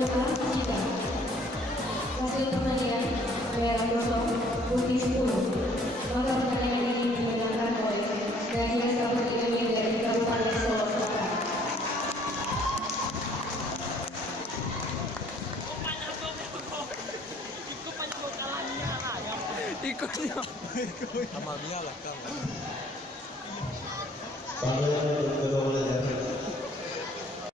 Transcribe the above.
tidak. Hasil pertandingan merah kosong putih 10. Maka pertandingan ini dimenangkan oleh Daniel Saputra dari Kabupaten Solo Selatan. Ikutnya sama Mia lah kan. Pameran kedua belajar